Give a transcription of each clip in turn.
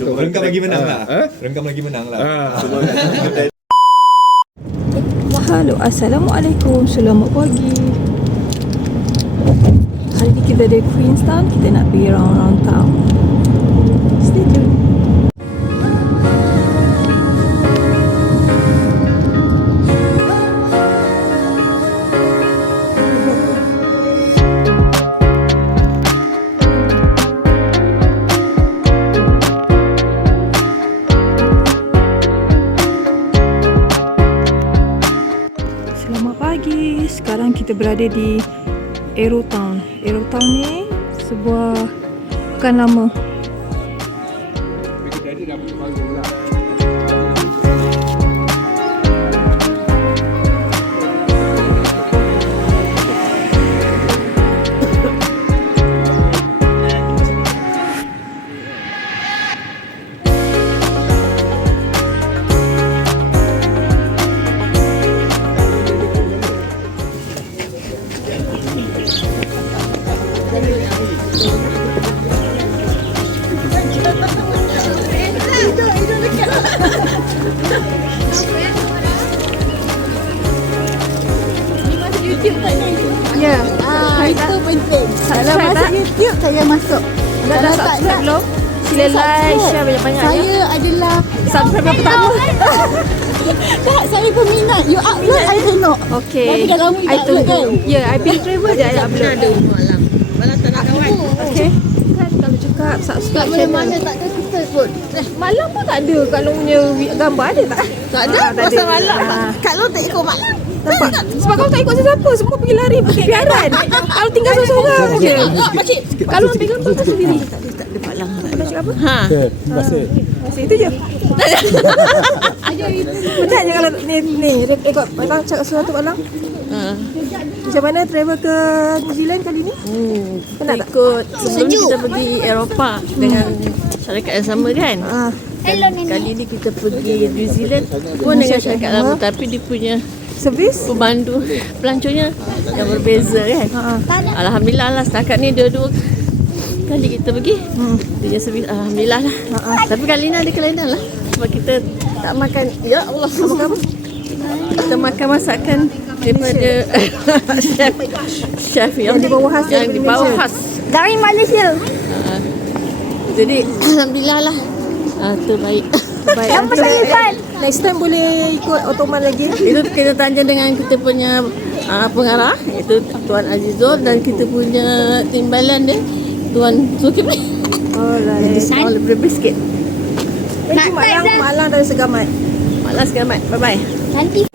Rengkam lagi menang lah. Rengkam lagi menang lah. Halo, Assalamualaikum. Selamat pagi. Hari ni kita dari Queenstown. Kita nak pergi round-round town. Stay tuned. Selamat pagi. Sekarang kita berada di Aerotown. Aerotown ni sebuah pekan lama. Ya, itu penting. Kalau Subscribe masuk tak? YouTube saya masuk. Dah Kalau tak subscribe nak, belum? Sila like, share banyak-banyak ya. Saya adalah Subscribe yang pertama. tak, saya peminat. You upload, I tengok. Okay. Tapi dah lama I tak upload tunggu. kan? Ya, I pilih travel je I upload. Ada malam. Malam tak nak kawan. Okay. Kan kalau cakap Tak subscribe mana-mana channel. tak ada kita pun. Malam pun tak ada. Kalau punya gambar ada tak? Tak ada, tak pasal ada. malam. Ah. Kak Long tak ikut malam. Nampak? Sebab kau tak ikut sesiapa. Semua pergi lari, pergi biaran. Kalau tinggal seorang-seorang je. Kalau ambil gambar kau sendiri. Tak ada malam. Kau cakap apa? Ha. Masih itu je. Macam je kalau ni rekod Malang cakap sesuatu Malang. Macam mana travel ke New Zealand kali ni? Penat tak? Ikut sebelum ni kita pergi Eropah dengan syarikat yang sama kan. Kali ni kita pergi New Zealand pun dengan syarikat lama tapi dia punya Servis? pemandu pelancongnya yang berbeza kan. Alhamdulillah lah setakat ni dua-dua kali kita pergi dia punya servis Alhamdulillah lah. Tapi kali ni ada kelainan lah sebab kita tak makan. Ya Allah, Makan apa? kita makan masakan daripada chef yang di bawah khas yang di bawah khas. Dari Malaysia. Jadi alhamdulillah lah. Terbaik. Baik. Next time boleh ikut Ottoman lagi. Itu kita tanya dengan kita punya pengarah iaitu Tuan Azizul dan kita punya timbalan dia Tuan Zulkifli. Alright. Semua lebih sikit. Thank you Malang dari Segamat. Malas selamat. Bye bye. Nanti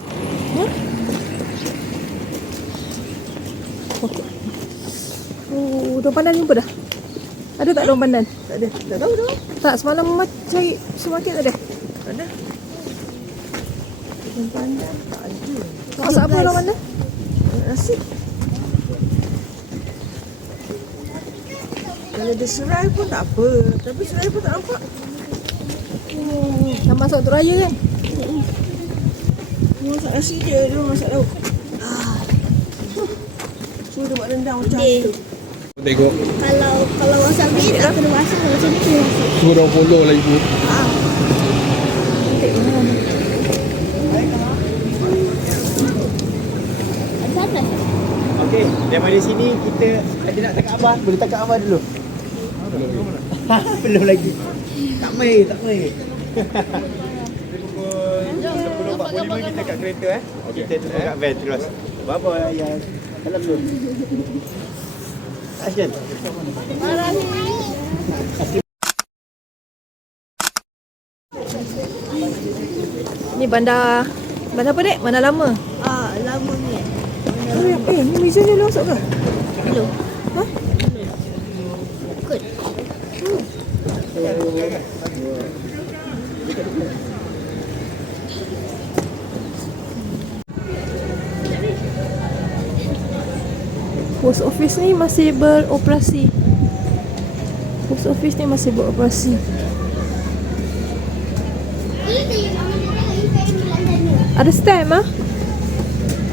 Daun pandan jumpa dah? Ada tak daun pandan? Tak ada. Tak tahu dah. Tak, semalam cari supermarket tak ada? Tak ada. Daun pandan tak ada. Masak apa daun pandan? Nasi. Kalau ada serai pun tak apa. Tapi serai pun tak nampak. Dah masak untuk raya kan? Dia masak nasi je, dia masak lauk. Suruh dia buat rendang macam tu. Tengok. kalau masak ni tak kena masak, macam ni kena masak. Suruh orang follow lah ibu. Okey, daripada sini kita ada nak tangkap Abah. Boleh tangkap Abah dulu. Belum lagi. Tak mai. Sebelum 45 kita kat kereta Kita tunggu kat van terus. Bye-bye ayah. Salam dulu. Asyan. Ni bandar apa dek? Bandar lama. Lama ni. Ni meja ni lu masuk ke? Belum. Ha? Ikut. Post office ni masih beroperasi. Post office ni masih beroperasi. Ada stamp ah?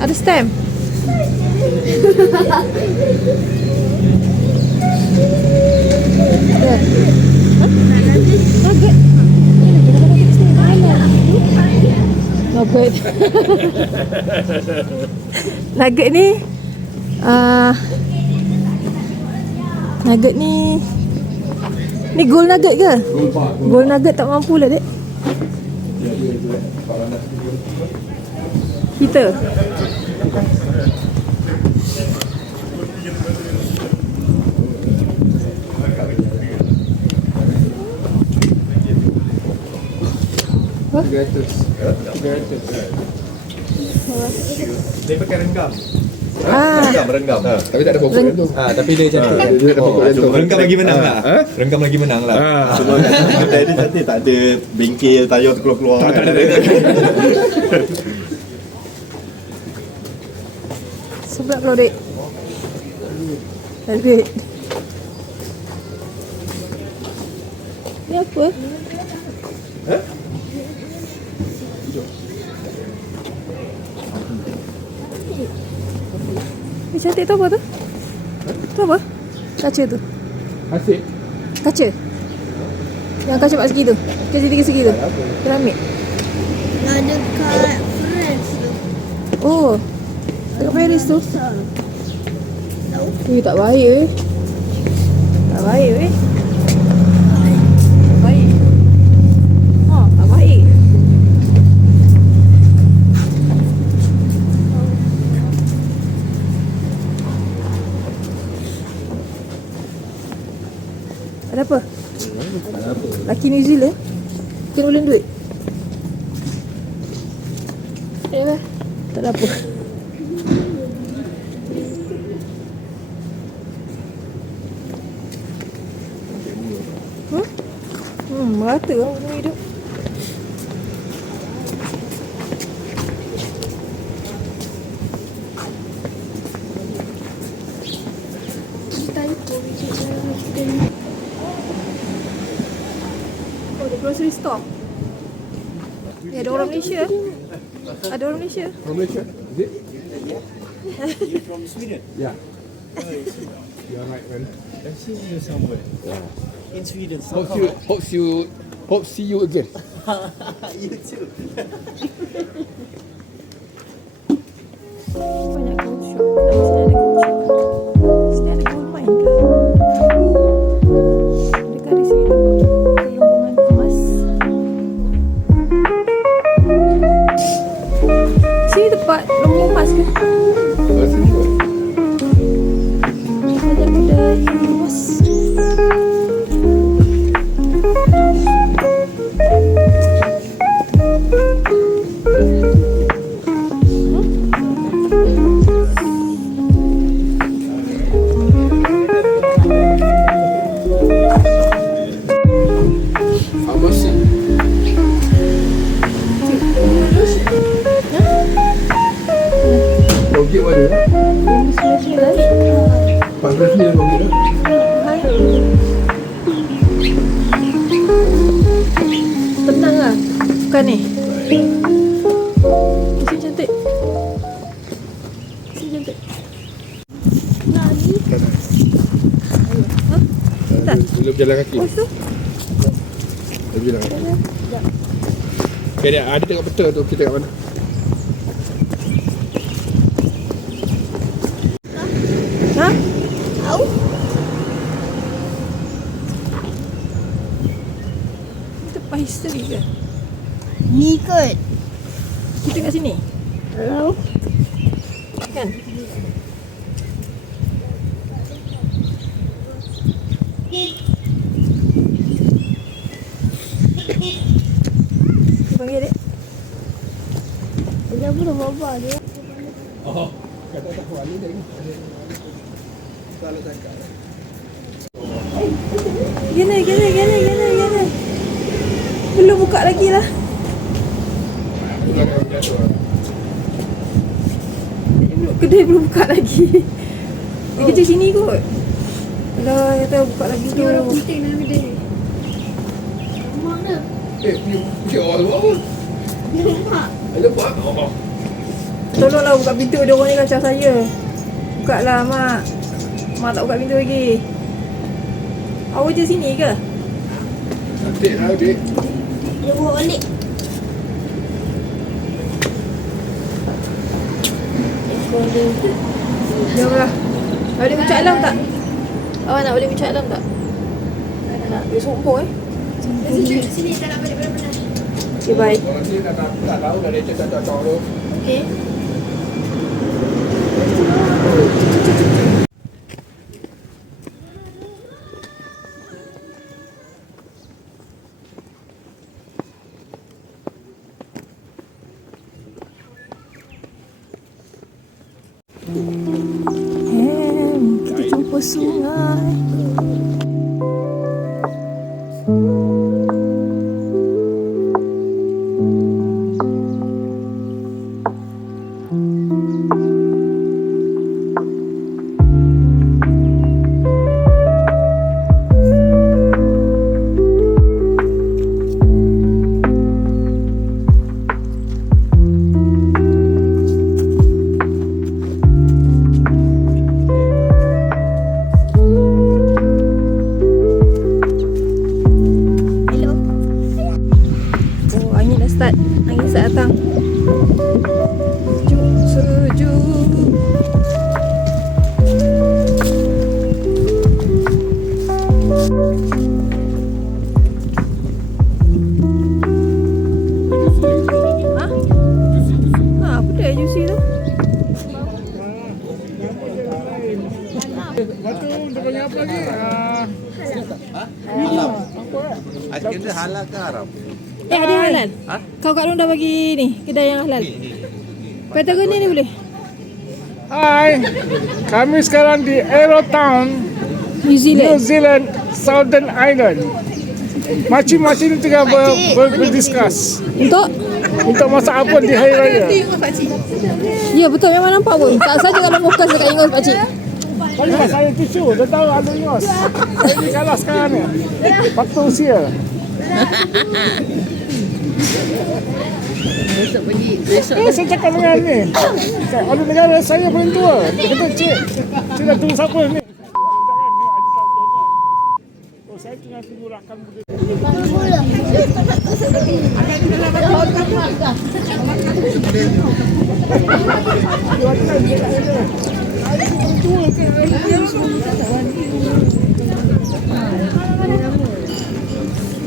Ada stamp. Nugget. Nugget ni Nugget ni gold nugget ke? Gold nugget tak mampu lah dek. Kita Dia pakai renggam. Ah. Renggam. Tapi tak ada pokok tu. Tapi dia cantik. Dia ada pokok tu. Renggam lagi menang lah. Renggam lagi menang lah. Semua kedai ni cantik, tak ada bengkel tayar keluar-keluar. Tak ada. sebelah kalau dek. Duit. Ni apa? Ni cantik tu apa tu? Tu apa? Kaca tu. Asyik. Kaca. Yang kaca 4 segi tu. Kaca 3 segi tu. Keramik. Ada kat France tu. Oh. Dekat Paris tu. Ui, tak baik weh. Tak baik weh. Tak baik. Oh, tak baik. Ada apa? Laki New Zealand kena ulang duit. Ya, tak ada apa. Merata orang punya hidup. Oh, the grocery store. Ya, ada orang Malaysia. Ada orang Malaysia. From Malaysia? Is it? You from Sweden? Yeah. You are right, man. I've seen you somewhere. In Sweden. Hope see you again. You too. Banyak gold shop. Sini ada gold shop. Sini ada gold mine ke? Dekat di sini nampak rombongan emas. Sini tempat rombongan emas ke? Ada kedai emas. How much? Ringgit ada? 14 ni ringgit dah. Tenang lah. Bukan ni. Sini cantik. Sini cantik. Ha? Tak. Boleh berjalan kaki. Oh, tu. Boleh berjalan kaki. Okay, dia ada tengok peta tu, kita kat mana? Ha? Tahu? Tempat history ke? Ni kot. Kita kat sini. Hello? Kan? Panggil dek. Dia pun dah bapa dia. Oh, kata tak kuat ni dah. Salah cakap. Gini. Belum buka lagi lah. Kedai belum buka lagi. Dia kerja sini kot. Kalau kata buka lagi tu. Dia orang penting dalam kedai. Mak dia. Dia orang apa? Dia mak. Ada buat? Oh. Tolonglah buka pintu, dia orang ni kacau saya. Buka lah mak. Mak tak buka pintu lagi. Awak je sini ke? Cantik lah, adik. Dia bawa balik. Jomlah. Boleh ucap alam tak? Awak nak boleh ucap alam tak? Nak. Dia sombong Sini tak nak balik benar-benar. Okay, bye. Tak tahu dah dia tak tahu. Okay. Kita jumpa sungai. Angin start datang. Sejuk. Apa dia juicy tu? Batu dia panggil apa lagi? Aiskrim dia halal ke haram? Ada halal? Kau kat dah bagi ni, kedai yang halal. Patagonia ni boleh? Hai, kami sekarang di Aerotown, New Zealand. New Zealand, Southern Island. Makcik-makcik ni tengah berdiskus untuk masak apa di Hari Raya. Ya betul, memang nampak pun. Tak saja kalau fokus dekat Ingos pakcik. Kalau saya tisu, dia tahu ada Ingos. Saya kalah sekarang ni. Faktor usia. Besok pergi. Besok Saya cakap dengan ni. Oleh negara saya paling tua. Dia kata, cik dah tunggu siapa ni? Saya tengah tunggu rakan begitu.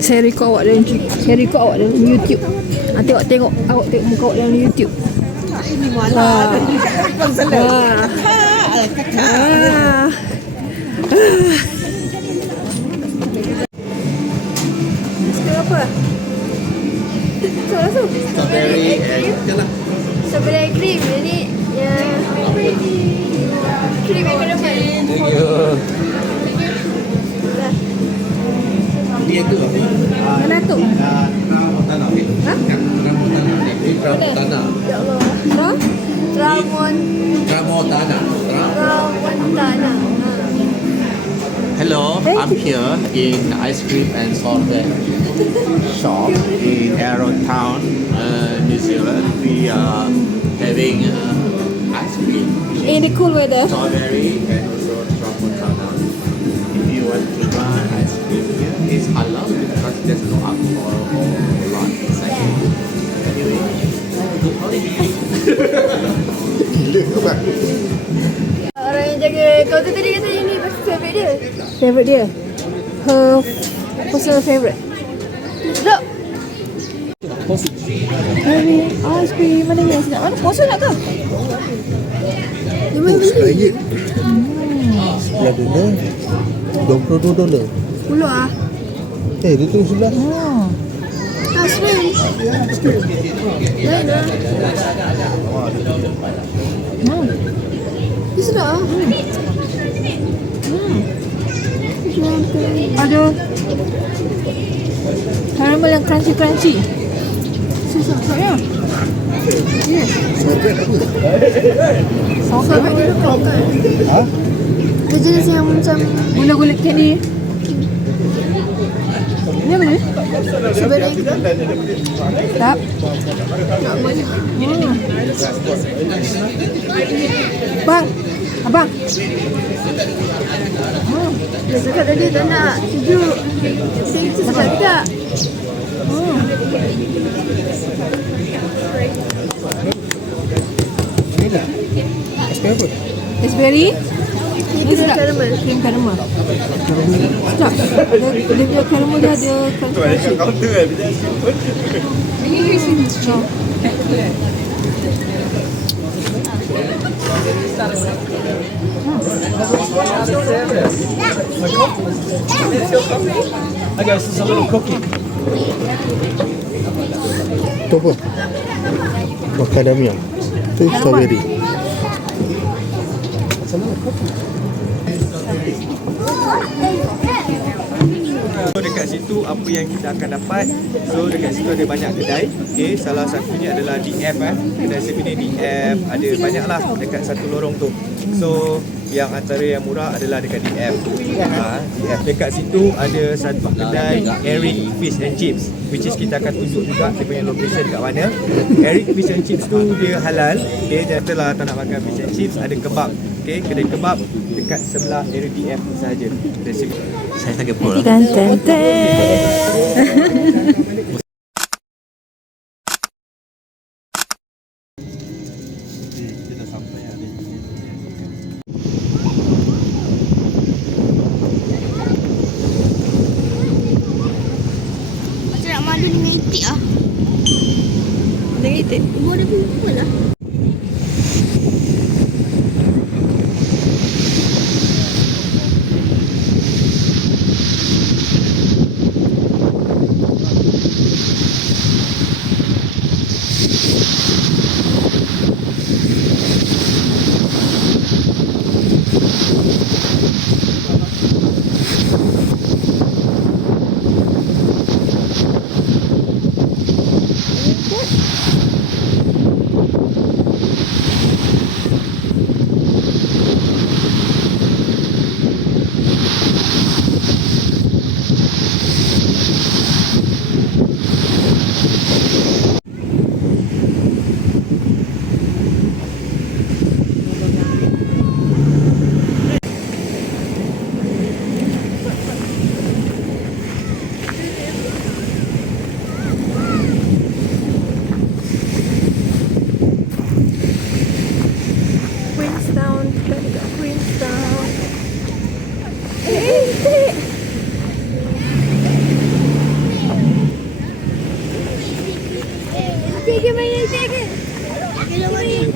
Saya record awak dalam YouTube. Nanti awak tengok muka awak dalam YouTube. Ini mana? Sekarang apa? Masuk. Strawberry cream. Ini cream yang ke depan. Dia tu apa? Mana tu? Tanah. Ha? Tanah. Ya Allah. Tramontana. Hello, I'm here in ice cream and sorbet shop in Aerotown, New Zealand. We are having ice cream, In the cool weather. strawberry and also tramontana. If you want to buy ice cream here, it's halal because there's no alcohol or lot inside. Anyway, good holiday. Orang yang jaga kau tu tadi kata ini favorite dia. Favorite dia? Her personal favorite. Sedap. Hari ice cream mana yang sedap? Mana puasa nak ke? Sekali $11, $22. 10 ah. Dia tu 11. Ice cream. Lain lah. Dia sedap lah. Ada caramel yang crunchy. Susah ya. Sorbet apa? Sorbet dia dekat kan. Ha? Dia jenis yang macam Gula-gula candy. Ini apa ni? strawberry. Tak. Bang, abang. Dia cakap tadi tak nak sejuk. Itu sedap juga. strawberry. Ini dia caramel. Cream caramel. Sedap. Dia punya caramel dia ada Okay, so some little cookie. Tu apa? Macadamia. Tu strawberry. So dekat situ apa yang kita akan dapat. So dekat situ ada banyak kedai. Okay, salah satunya adalah DF kedai souvenir DF. Ada banyaklah dekat satu lorong tu. So yang antara yang murah adalah dekat DF. DF. Dekat situ ada satu kedai Eric Fish and Chips, which is kita akan tunjuk juga dia punya location kat mana. Eric Fish and Chips tu dia halal. Okay, dan setelah tak nak makan fish and chips, ada kebab. Okay, kedai kebab dekat sebelah area DF sahaja. Saya tak kepul. Tan tan tan. Macam nak madu dengan itik ah. Dengan itik. Ibu ada pun lah. Queenstown, kita dekat Queenstown. Tiga minit tiga. Tiga minit.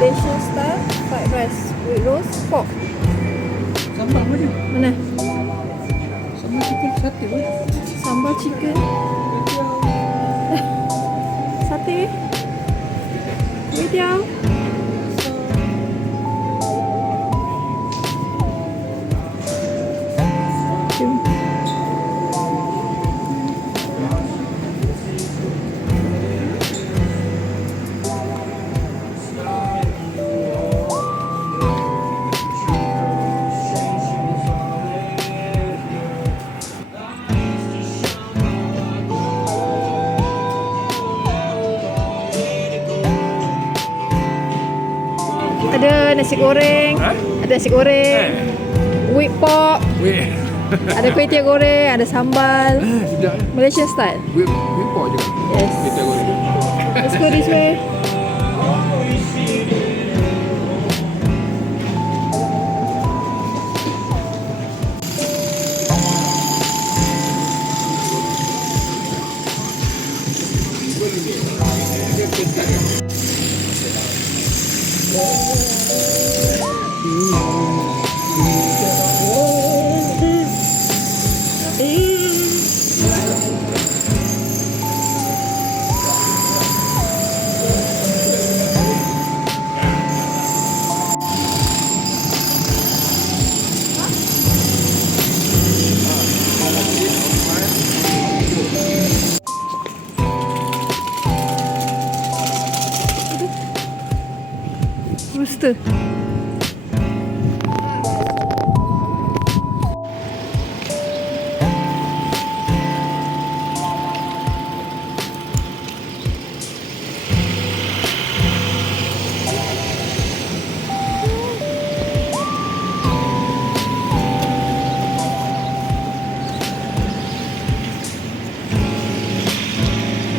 Malaysian style fried rice with roast pork. Sambal mana? Mana? Sambal chicken sate pun. Sambal chicken. Sate. Video. Ada nasi goreng. Ada nasi goreng. Whip pork. Ada kuih tiaw goreng, ada sambal. Malaysian style. Whip pork juga. Yes. Kita goreng. Let's go this way. Rooster.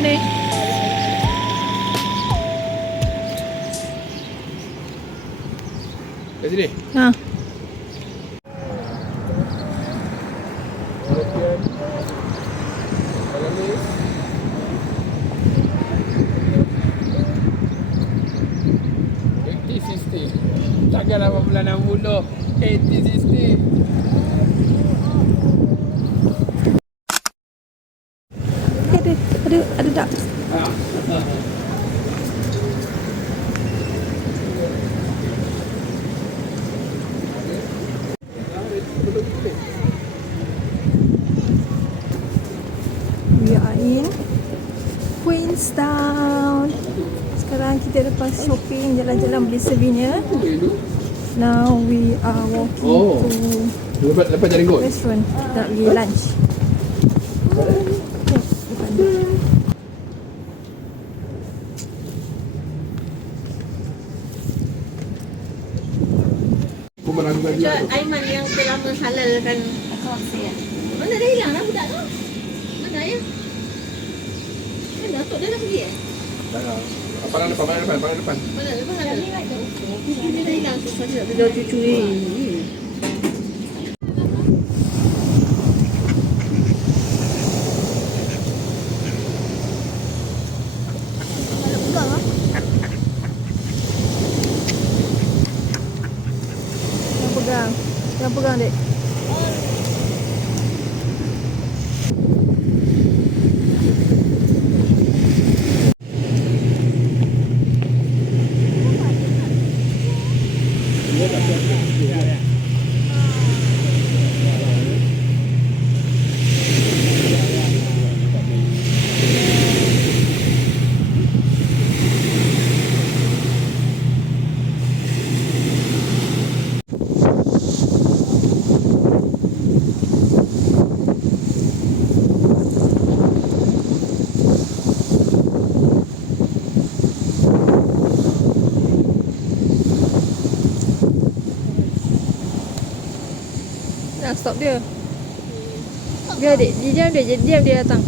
Ni. Kat sini. Ha. Takkan 860. 80-60. Ada tak? We are in Queenstown. Sekarang kita lepas shopping, jalan-jalan beli souvenir. Now we are walking to Lepas jaring kot. restaurant nak pergi lunch. Pemenangkan dia. Aiman yang telah menghalalkan mana dah hilang lah budak tu? Mana ya? Mana Atuk dah pergi Pandang depan. Mana lepas halal? Dia dah hilang susah dia nak cucu ni. Jangan pegang, dek. Nak stop dia. Biar dek, dia diam dia datang.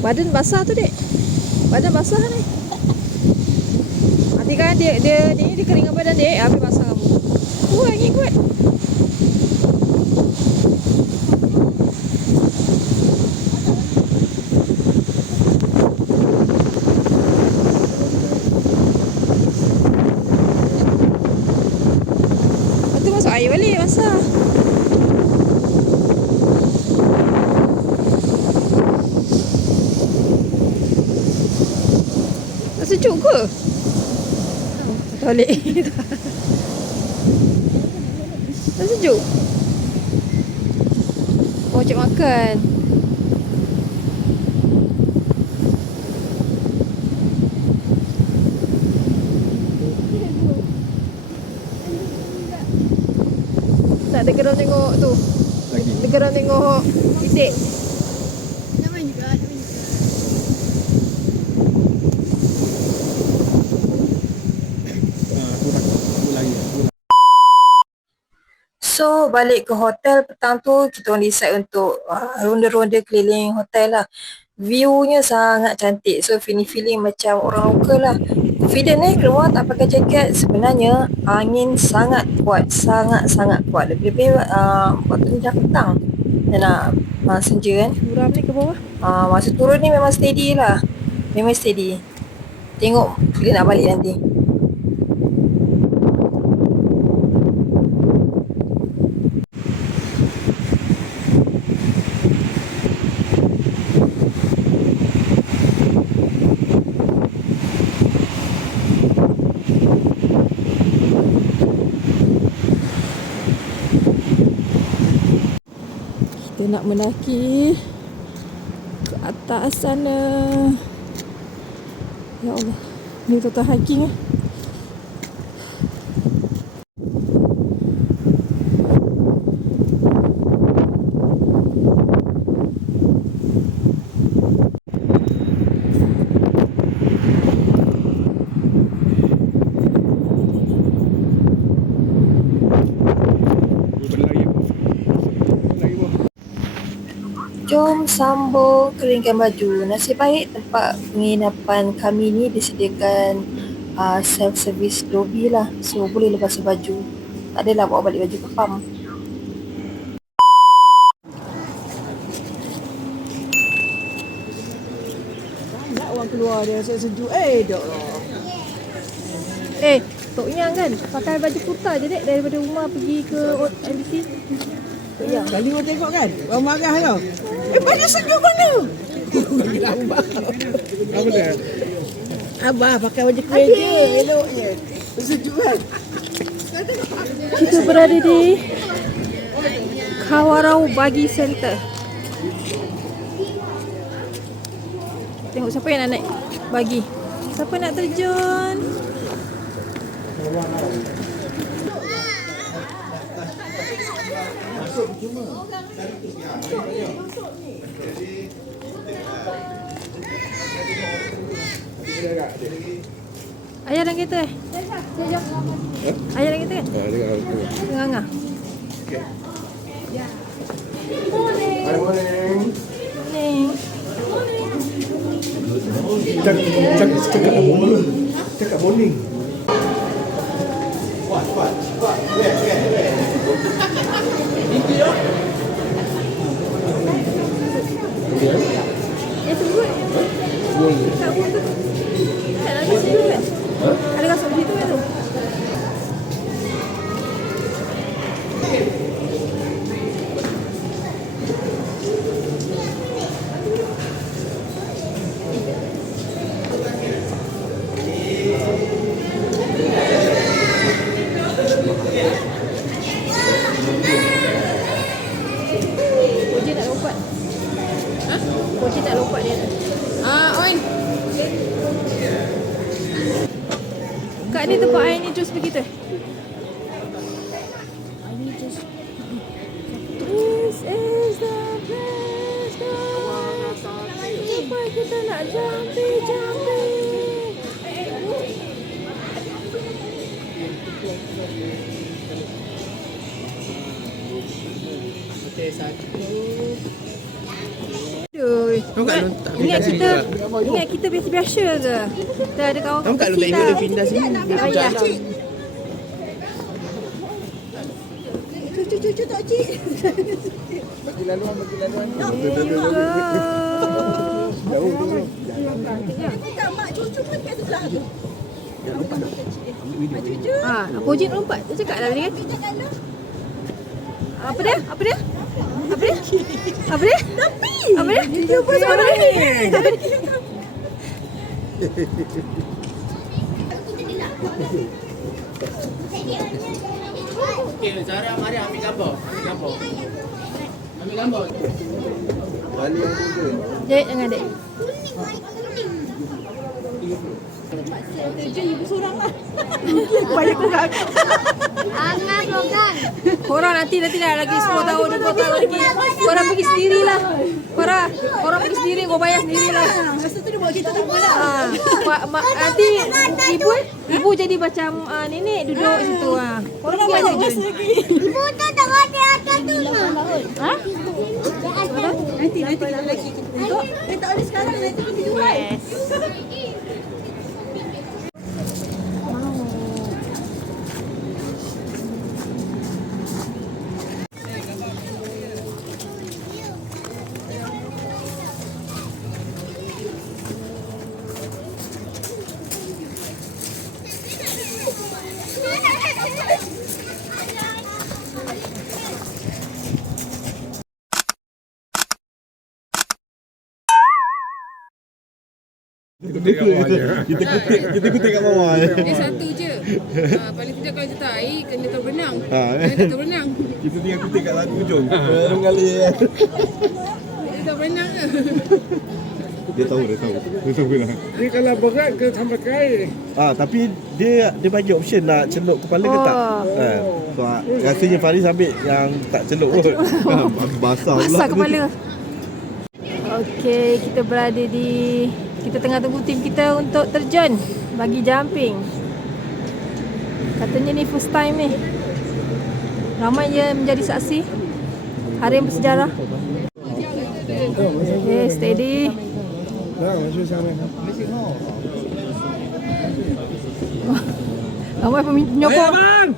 Badan basah tu, dek. Badan basah ni. Nanti kan dia keringan badan dek, habis basah kamu. Angin kuat. Lepas tu masuk air balik, basah. Sejuk ke? Balik. Tak sejuk? Oh, cik makan. Tak ada geram tengok tu. Lagi. Ada geram tengok itik. So balik ke hotel petang tu kita orang decide untuk ronda-ronda keliling hotel lah. View-nya sangat cantik. So feeling macam orang lokal lah. Confident keluar tak pakai jaket. Sebenarnya angin sangat kuat. Sangat-sangat kuat. Lebih-lebih waktu dah petang. Dan senja kan. Suram ni ke bawah. Masa turun ni memang steady lah. Memang steady. Tengok bila nak balik nanti. Kita nak mendaki atas sana. Ya Allah. Ni total hiking eh. Jom sambung keringkan baju. Nasib baik tempat penginapan kami ni disediakan self-service lobby lah. So boleh lepas baju. Tak adalah bawa balik baju ke pam. Tak orang keluar dia sejuk. Dok lah. Tok Yang kan pakai baju kurta je dek daripada rumah pergi ke MBC. Tok Yang. Kali orang tengok kan, orang marah tau. Baju sejuk mana? Apa dia? Abah pakai baju kerja, elok je. Sejuk kan? Kita berada di Kawarau Bagi Center. Tengok siapa yang nak naik bagi. Siapa nak terjun? Ayah dalam kereta Ayah dalam kereta kan? Tengah Angah. Morning. Cakap morning. Ya sebut. Tak buat tu. Tak ada situ kan? Ada kasut situ kan tu? Koji tak lompat. Koji tak lompat dia. On. Kak ni tempat air ni jus begitu. This is the place. Kenapa kita nak jumping? Aduh, ingat kita biasa-biasa ke? Kita ada kawan kecil lah. Kamu kat Luteng dia pindah sini. Ayah. Cucu tak cik. Bagi laluan. Tak mak cucu pun kat sebelah tu. Koji lompat. Dia cakap dah tadi kan? Apa dia? Dia buat suara ni. Okay, Zara, mari ambil gambar. Ambil gambar. Balik yang tu. Dek, jangan dek. Kerja ibu seorang lah. Banyak kurang. Angan logan. Korang nanti dah lagi 10 tahun, 20 tahun lagi. Korang pergi sendirilah. Korang pergi sendiri, kau bayar sendirilah. Masa tu dia bawa kita tak boleh. Nanti ibu jadi macam nenek duduk situ. Korang banyak je. Ibu tu tak ada atas tu. Ha? Nanti lagi kita tengok. Tak boleh sekarang, nanti kita jual. Kita kutip kat bawah je. Dia satu je. Paling tidak kalau jatuh air, kena tahu berenang. Kena tahu berenang. Kita tinggal kutip kat lagu hujung. Baru kali ya. Dia tahu banyak ke? Dia tahu lah. Dia kalau berat ke tambah kain. Tapi dia bagi option nak celup kepala ke tak. So rasanya Faris ambil yang tak celup pun. Basah pula. Basah kepala. Okey, kita berada di... Kita tengah tunggu tim kita untuk terjun bagi jumping. Katanya ni first time ni. Ramai je menjadi saksi. Hari yang bersejarah. Okay, steady. Ramai penyokong.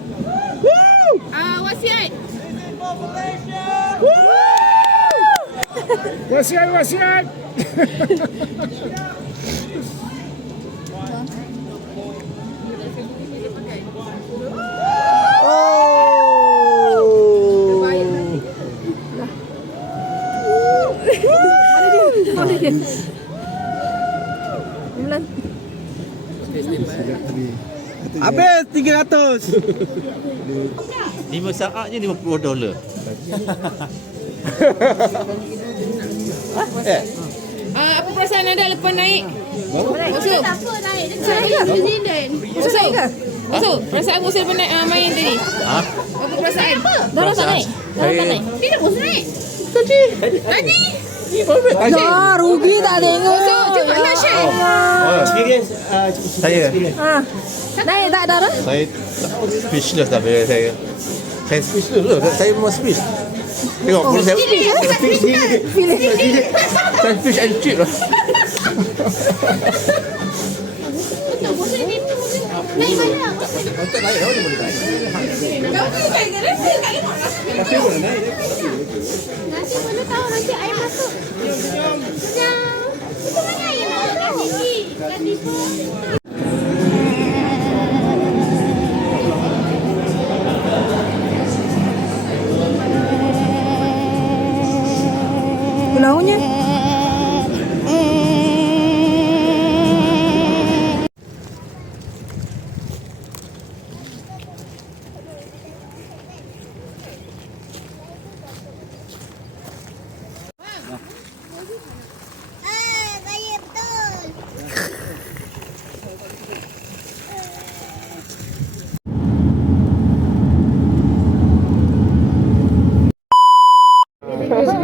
Wasiat. Wasiat. Mana dia? Bulan. Habis 300. 5 saat je $50. Apa perasaan anda lepas naik? Musuh. Apa naik Saya dekat ke? New Zealand? Musuh. Musuh. Perasaan musuh lepas naik main tadi? Apa perasaan? Dah tak naik? Dah tak naik? Tidak musuh naik. Tadi. Dah rugi tak tengok. Musuh cepatlah share. Saya Naik tak dah? Saya speechless dah bila saya speechless tu. Saya memang speech. Tengok boleh saya saya speech and chip lah. Naik mana? Tak naik dah boleh naik. Nanti mana tahu nanti air masuk. Senang. Itu mana air masuk? Kat tipu. Pulaunya. Saya betul.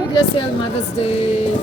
Just Mother's Day.